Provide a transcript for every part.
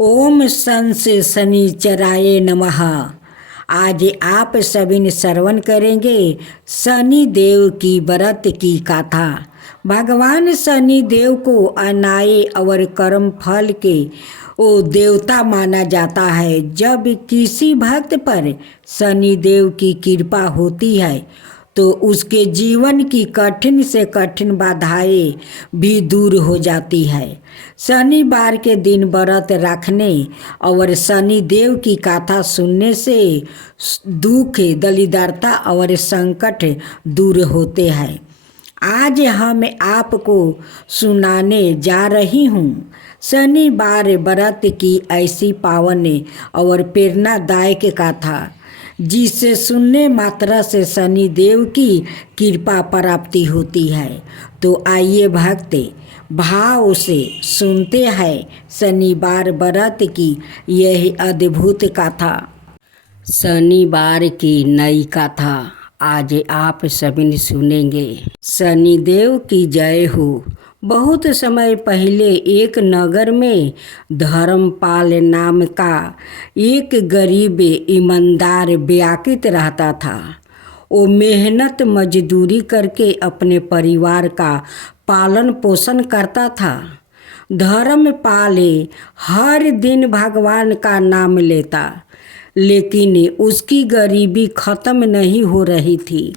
ओम sons शनिचराय नमः। आज आप सभी ने श्रवण करेंगे शनि देव की व्रत की कथा। भगवान शनि देव को अन्याय और कर्म फल के वो देवता माना जाता है। जब किसी भक्त पर शनि देव की कृपा होती है तो उसके जीवन की कठिन से कठिन बाधाएं भी दूर हो जाती है। शनिवार के दिन व्रत रखने और शनि देव की कथा सुनने से दुख, दरिद्रता और संकट दूर होते हैं। आज हम आपको सुनाने जा रही हूँ शनिवार व्रत की ऐसी पावन और प्रेरणादायक कथा जिसे सुनने मात्रा से शनि देव की कृपा प्राप्ति होती है। तो आइए भक्त भाव से सुनते हैं शनिवार व्रत की यह अद्भुत कथा। शनिवार की नई कथा आज आप सभी ने सुनेंगे। शनि देव की जय हो। बहुत समय पहले एक नगर में धर्मपाल नाम का एक गरीब ईमानदार व्यक्ति रहता था। वो मेहनत मजदूरी करके अपने परिवार का पालन पोषण करता था। धर्मपाल हर दिन भगवान का नाम लेता, लेकिन उसकी गरीबी खत्म नहीं हो रही थी।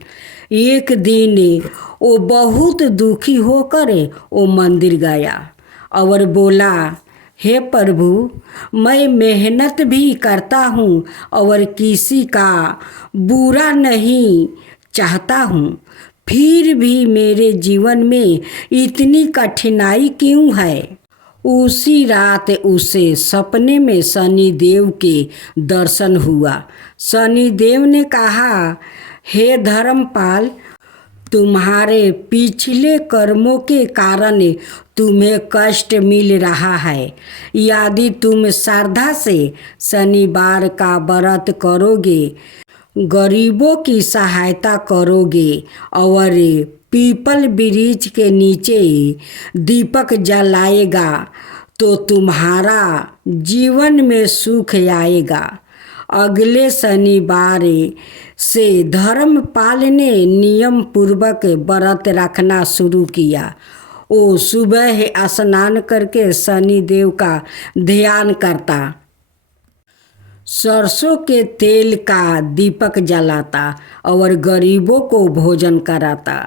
एक दिन वो बहुत दुखी होकर वो मंदिर गया और बोला, हे प्रभु, मैं मेहनत भी करता हूँ और किसी का बुरा नहीं चाहता हूँ, फिर भी मेरे जीवन में इतनी कठिनाई क्यों है। उसी रात उसे सपने में शनि देव के दर्शन हुआ। शनि देव ने कहा, हे धर्मपाल, तुम्हारे पिछले कर्मों के कारण तुम्हें कष्ट मिल रहा है। यदि तुम श्रद्धा से शनिवार का व्रत करोगे, गरीबों की सहायता करोगे और पीपल वृक्ष के नीचे दीपक जलाएगा तो तुम्हारा जीवन में सुख आएगा। अगले शनिवार से धर्मपाल ने नियम पूर्वक व्रत रखना शुरू किया। वो सुबह स्नान करके शनि देव का ध्यान करता, सरसों के तेल का दीपक जलाता और गरीबों को भोजन कराता।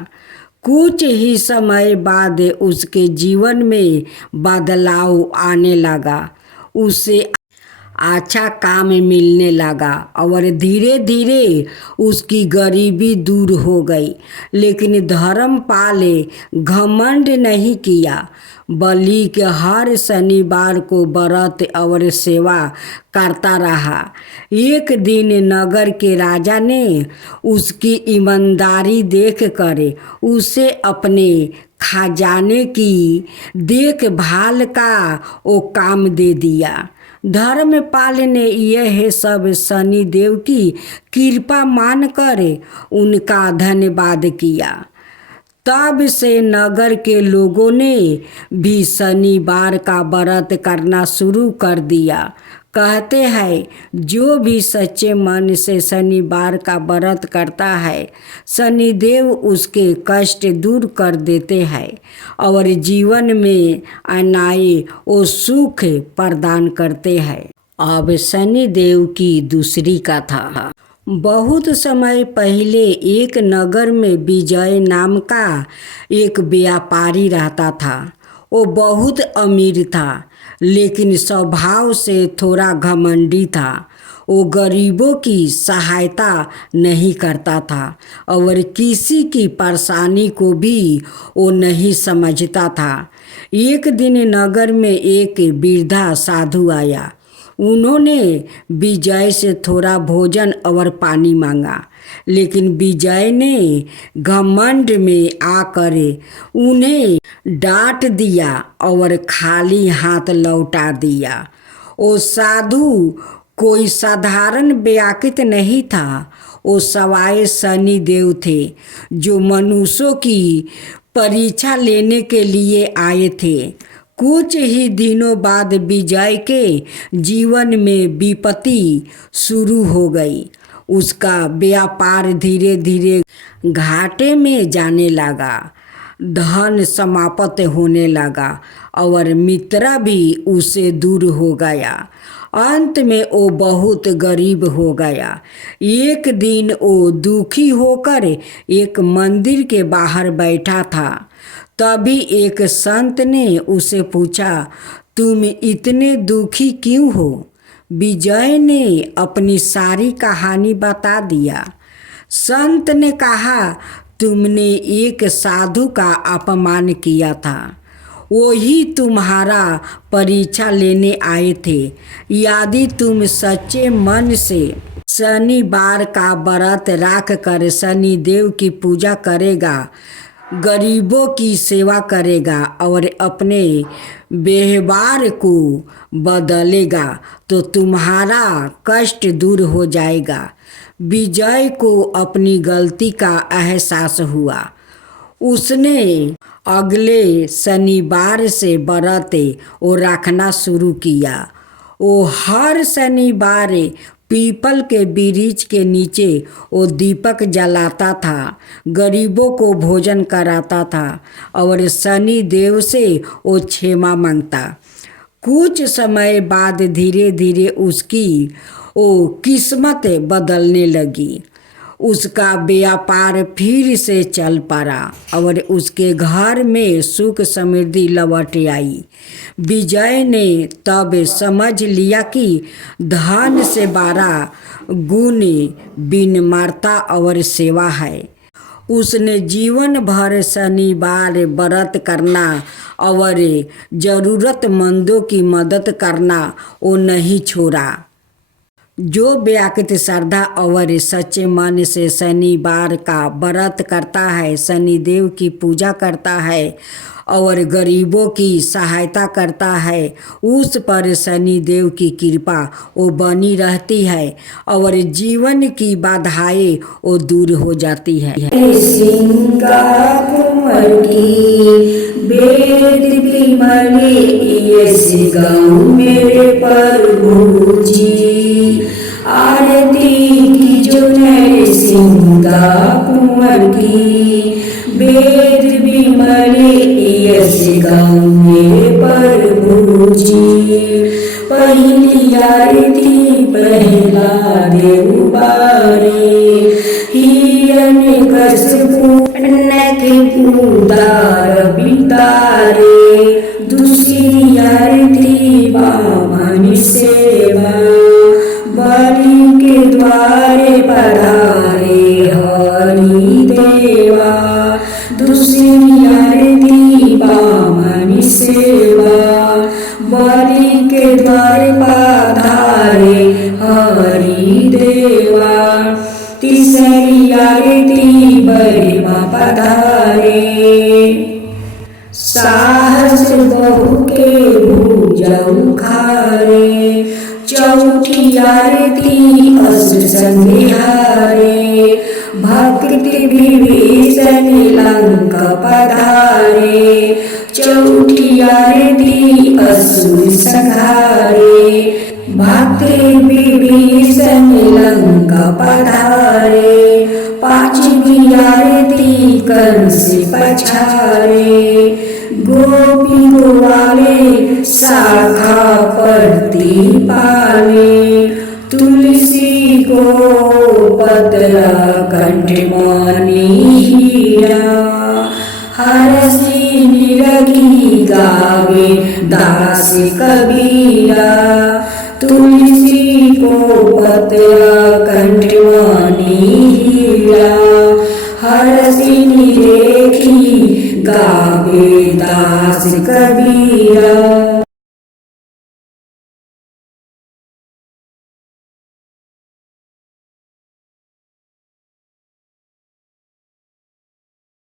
कुछ ही समय बाद उसके जीवन में बदलाव आने लगा। उसे अच्छा काम मिलने लगा और धीरे धीरे उसकी गरीबी दूर हो गई। लेकिन धर्मपाल घमंड नहीं किया, बल्कि हर शनिवार को व्रत और सेवा करता रहा। एक दिन नगर के राजा ने उसकी ईमानदारी देखकर उसे अपने खजाने की देखभाल का वो काम दे दिया। धर्मपाल ने यह सब शनि देव की कृपा मानकर उनका धन्यवाद किया। तब से नगर के लोगों ने भी शनिवार का व्रत करना शुरू कर दिया। कहते हैं, जो भी सच्चे मन से शनिवार का व्रत करता है, शनिदेव उसके कष्ट दूर कर देते हैं और जीवन में अन्याय और सुख प्रदान करते हैं। अब शनिदेव की दूसरी कथा। बहुत समय पहले एक नगर में विजय नाम का एक व्यापारी रहता था। वो बहुत अमीर था, लेकिन स्वभाव से थोड़ा घमंडी था। वो गरीबों की सहायता नहीं करता था और किसी की परेशानी को भी वो नहीं समझता था। एक दिन नगर में एक वृद्धा साधु आया। उन्होंने विजय से थोड़ा भोजन और पानी मांगा, लेकिन विजय ने घमंड में आकर उन्हें डांट दिया और खाली हाथ लौटा दिया। वो साधु कोई साधारण व्यक्ति नहीं था, वो सवाए शनि देव थे, जो मनुष्यों की परीक्षा लेने के लिए आए थे। कुछ ही दिनों बाद विजय के जीवन में विपत्ति शुरू हो गई। उसका व्यापार धीरे धीरे घाटे में जाने लगा, धन समाप्त होने लगा और मित्र भी उससे दूर हो गया। अंत में वो बहुत गरीब हो गया। एक दिन वो दुखी होकर एक मंदिर के बाहर बैठा था। तभी एक संत ने उसे पूछा, तुम इतने दुखी क्यों हो? विजय ने अपनी सारी कहानी बता दिया। संत ने कहा, तुमने एक साधु का अपमान किया था, वही तुम्हारा परीक्षा लेने आए थे। यदि तुम सच्चे मन से शनिवार का व्रत रख कर शनि देव की पूजा करेगा, गरीबों की सेवा करेगा और अपने व्यवहार को बदलेगा तो तुम्हारा कष्ट दूर हो जाएगा। विजय को अपनी गलती का एहसास हुआ। उसने अगले शनिवार से व्रत वो रखना शुरू किया। वो हर शनिवार पीपल के वृक्ष के नीचे वो दीपक जलाता था, गरीबों को भोजन कराता था और शनि देव से वो क्षमा मांगता। कुछ समय बाद धीरे धीरे उसकी वो किस्मत बदलने लगी। उसका व्यापार फिर से चल पड़ा और उसके घर में सुख समृद्धि लौट आई। विजय ने तब समझ लिया कि धन से बड़ा गुण विनम्रता और सेवा है। उसने जीवन भर शनिवार व्रत करना और ज़रूरतमंदों की मदद करना वो नहीं छोड़ा। जो व्यक्ति श्रद्धा और सच्चे मन से शनिवार का व्रत करता है, शनि देव की पूजा करता है और गरीबों की सहायता करता है, उस पर शनि देव की कृपा वो बनी रहती है और जीवन की बाधाएं वो दूर हो जाती है। मेरे प्रभु जी आरती की जो नरसिंगा कुंवर की, वेद विमले यश गाऊं मेरे प्रभु जी। पहली आरती पहला देव बारे, हिरण्यकशिपु नख उदार बितारे। दूसरी आरती वामन सेवा, बलि के द्वारे पधारे हरि देवा। दूसरी आरती वामन सेवा, बलि के द्वारे पधारे हरि देवा। तीसरी आरती बलिमा पधारे, साहस बहु के भुजा उखारे। चौथी आरती असुर संहारे, भक्ति विभीषण लंका पधारे। चौथी आरती असुर संहारे, भक्ति विभीषण लंका पधारे। पांचवी आरती कंस पछारे, गोपी गोवाले शाखा परती पाले। तुलसी को पतरा कंठ मानी हीरा, हरसी निरखी गावे दास कबीरा। तुलसी को पतरा कंठ मानी हीरा, हरसी निरखी गावे दास कबीरा।